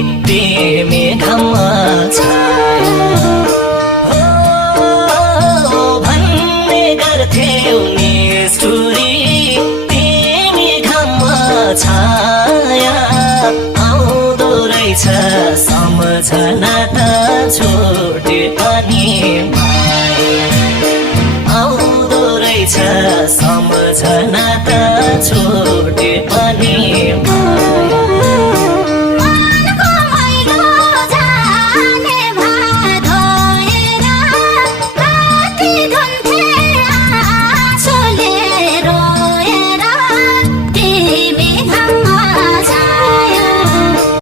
तिमी घाममा छाया भन्ने गर्थ्यौ निष्ठुरी तिमी घाममा छाया आउँदो रहेछ सम्झना त छुटे पनि माया आउँदो रहेछ सम्झना त छुटे